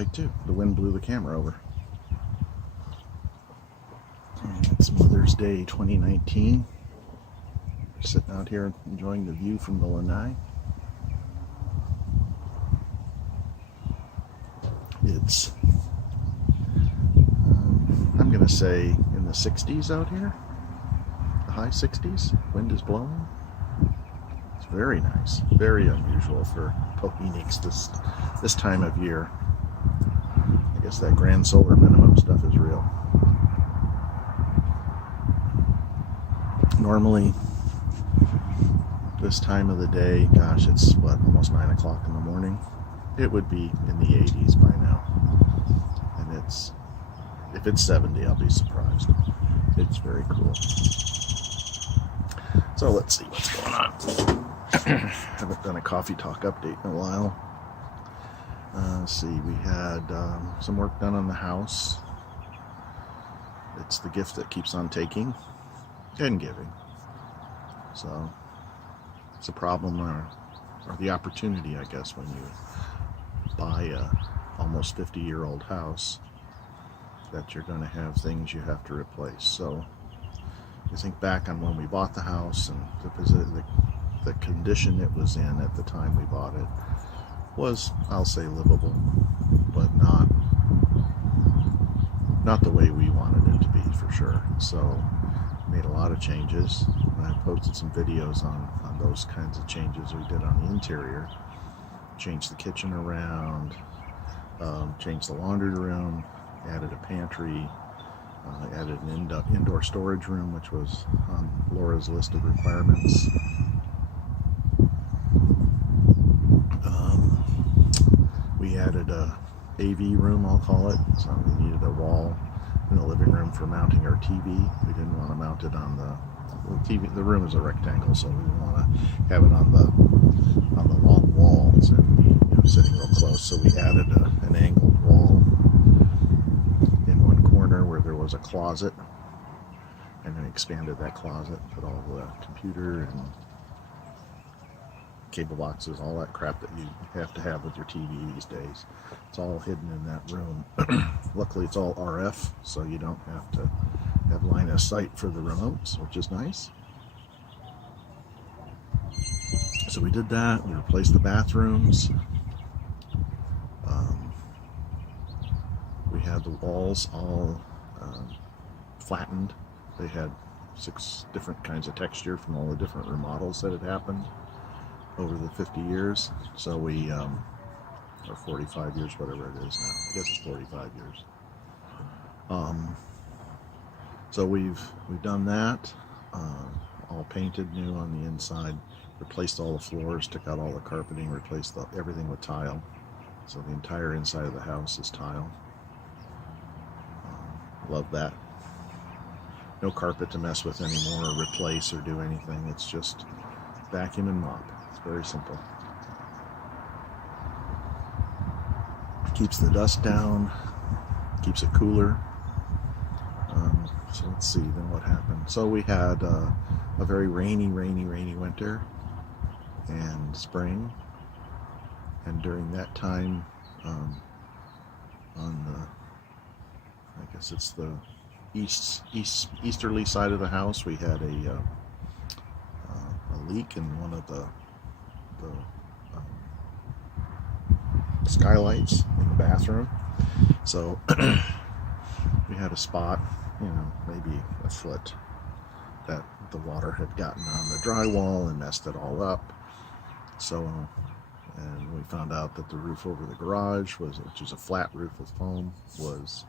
take two. The wind blew the camera over. And it's Mother's Day 2019. Sitting out here enjoying the view from the Lanai. It's, I'm going to say in the 60s out here. The high 60s. Wind is blowing. It's very nice. Very unusual for Phoenix this time of year. I guess that grand solar minimum stuff is real. Normally, this time of the day, gosh, it's what, almost 9 o'clock in the morning. It would be in the 80s by now. And if it's 70, I'll be surprised. It's very cool. So let's see what's going on. Haven't done a coffee talk update in a while. Let's see, we had some work done on the house. It's the gift that keeps on taking and giving. So it's a problem or the opportunity, I guess, when you buy a almost 50-year-old house, that you're going to have things you have to replace. So you think back on when we bought the house and the condition it was in at the time we bought it was, I'll say, livable, but not the way we wanted it to be, for sure. So made a lot of changes, and I posted some videos on those kinds of changes we did on the interior. Changed the kitchen around, changed the laundry room, added a pantry, added an indoor storage room, which was on Laura's list of requirements. We added a AV room, I'll call it. So we needed a wall in the living room for mounting our TV. We didn't want to mount it on the TV. The room is a rectangle, so we didn't want to have it on the long walls and be sitting real close. So we added an angled wall in one corner where there was a closet, and then expanded that closet, put all the computer and cable boxes, all that crap that you have to have with your TV these days. It's all hidden in that room. Luckily, it's all RF, so you don't have to have line of sight for the remotes, which is nice. So we did that. We replaced the bathrooms. We had the walls all flattened. They had 6 different kinds of texture from all the different remodels that had happened over the 50 years. So we, or 45 years, whatever it is now. I guess it's 45 years. So we've done that, all painted new on the inside, replaced all the floors, took out all the carpeting, replaced everything with tile. So the entire inside of the house is tile. Love that. No carpet to mess with anymore, or replace, or do anything. It's just vacuum and mop. It's very simple. Keeps the dust down, keeps it cooler. So let's see, then what happened. So we had a very rainy winter and spring. And during that time, on the, I guess it's the easterly side of the house, we had a leak in one of the skylights in the bathroom. So we had a spot, maybe a foot, that the water had gotten on the drywall and messed it all up. So, and we found out that the roof over the garage which is a flat roof with foam, was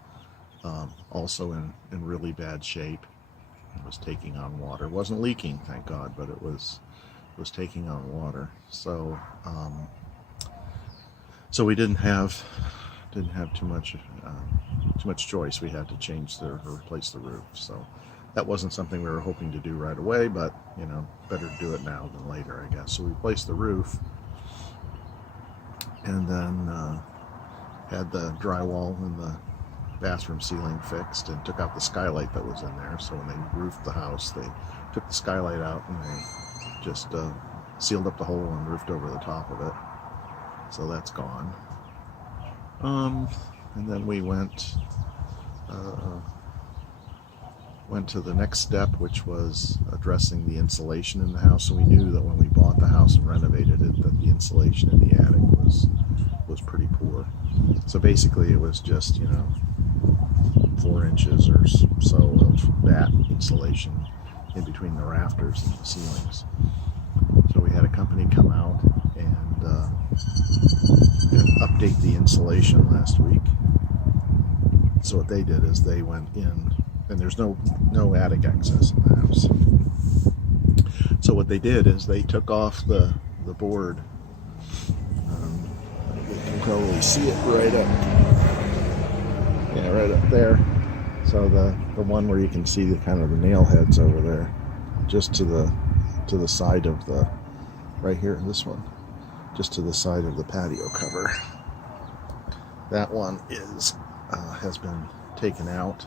also in really bad shape. It was taking on water. It wasn't leaking, thank God, but it was taking on water. So so we didn't have too much choice. We had to replace the roof. So that wasn't something we were hoping to do right away, but better to do it now than later, I guess. So we replaced the roof, and then had the drywall in the bathroom ceiling fixed, and took out the skylight that was in there. So when they roofed the house, they took the skylight out and they just sealed up the hole and roofed over the top of it. So that's gone. And then we went to the next step, which was addressing the insulation in the house. So we knew that when we bought the house and renovated it, that the insulation in the attic was pretty poor. So basically, it was just 4 inches or so of that insulation in between the rafters and the ceilings. So we had a company come out and update the insulation last week. So what they did is they went in, and there's no attic access in the house. So what they did is they took off the board. You can probably see it right up there. So the one where you can see the kind of the nail heads over there, just to the side of the, right here, this one, just to the side of the patio cover. That one has been taken out.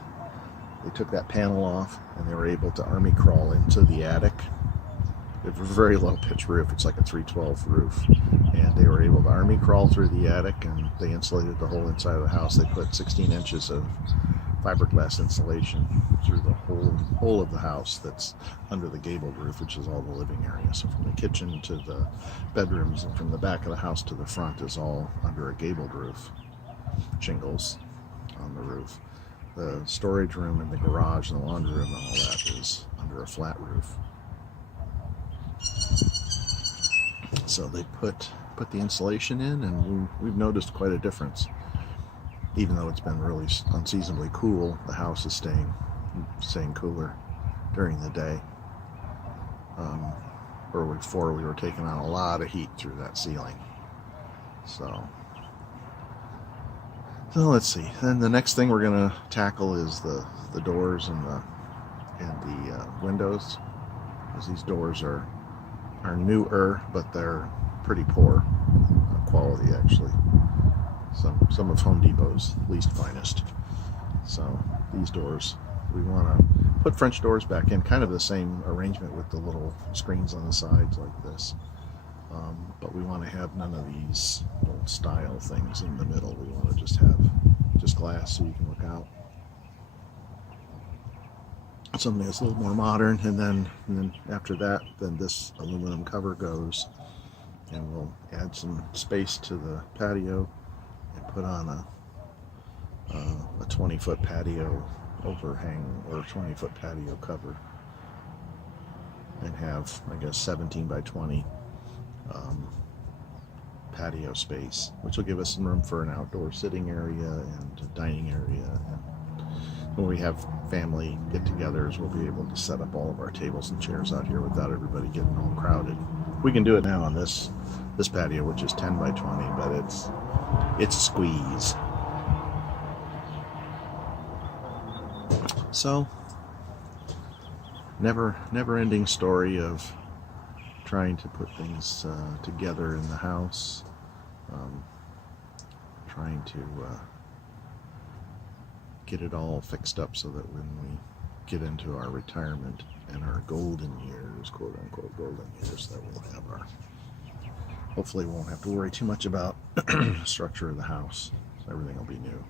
They took that panel off and they were able to army crawl into the attic. It's a very low pitch roof. It's like a 312 roof. And they were able to army crawl through the attic, and they insulated the whole inside of the house. They put 16 inches of fiberglass insulation through the whole of the house that's under the gabled roof, which is all the living area. So from the kitchen to the bedrooms and from the back of the house to the front is all under a gabled roof. Shingles on the roof. The storage room and the garage and the laundry room and all that is under a flat roof. So they put the insulation in, and we've noticed quite a difference. Even though it's been really unseasonably cool, the house is staying cooler during the day. Where before we were taking on a lot of heat through that ceiling. So let's see. Then the next thing we're going to tackle is the doors and the windows, because these doors are newer, but they're pretty poor quality actually. Some of Home Depot's least finest. So these doors, we want to put French doors back in, kind of the same arrangement with the little screens on the sides like this. But we want to have none of these old style things in the middle. We want to just have glass so you can look out. Something that's a little more modern, and then after that, then this aluminum cover goes, and we'll add some space to the patio and put on a 20-foot patio overhang or 20-foot patio cover, and have, I guess, 17 by 20 patio space, which will give us some room for an outdoor sitting area and a dining area. And when we have family get-togethers, we'll be able to set up all of our tables and chairs out here without everybody getting all crowded. We can do it now on this patio, which is 10 by 20, but it's a squeeze. So, never-ending story of trying to put things together in the house, trying to get it all fixed up so that when we get into our retirement and our golden years, quote unquote golden years, that we'll have hopefully won't have to worry too much about the structure of the house. So everything will be new.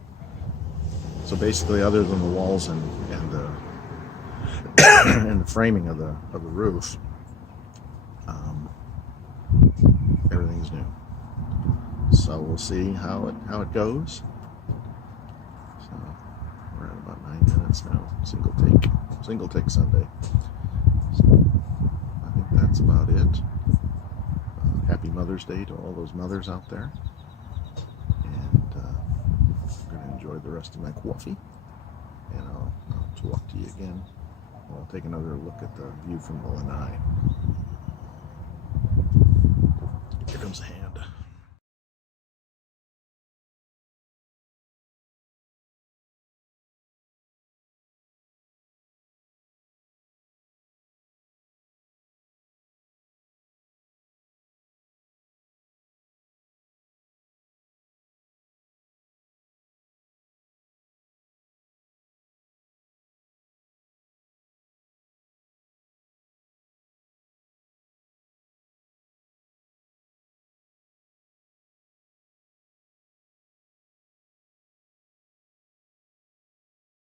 So basically, other than the walls and the and the framing of the roof, everything's new. So we'll see how it goes. So we're at about 9 minutes now. Single take Sunday. So I think that's about it. Happy Mother's Day to all those mothers out there. And I'm going to enjoy the rest of my coffee. And I'll talk to you again. I'll take another look at the view from the Lanai.